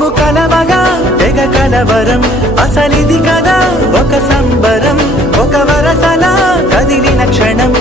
మేము కలవగా తెగ కలవరం అసలిది కదా ఒక సంబరం ఒక వరసలా కదిలిన క్షణం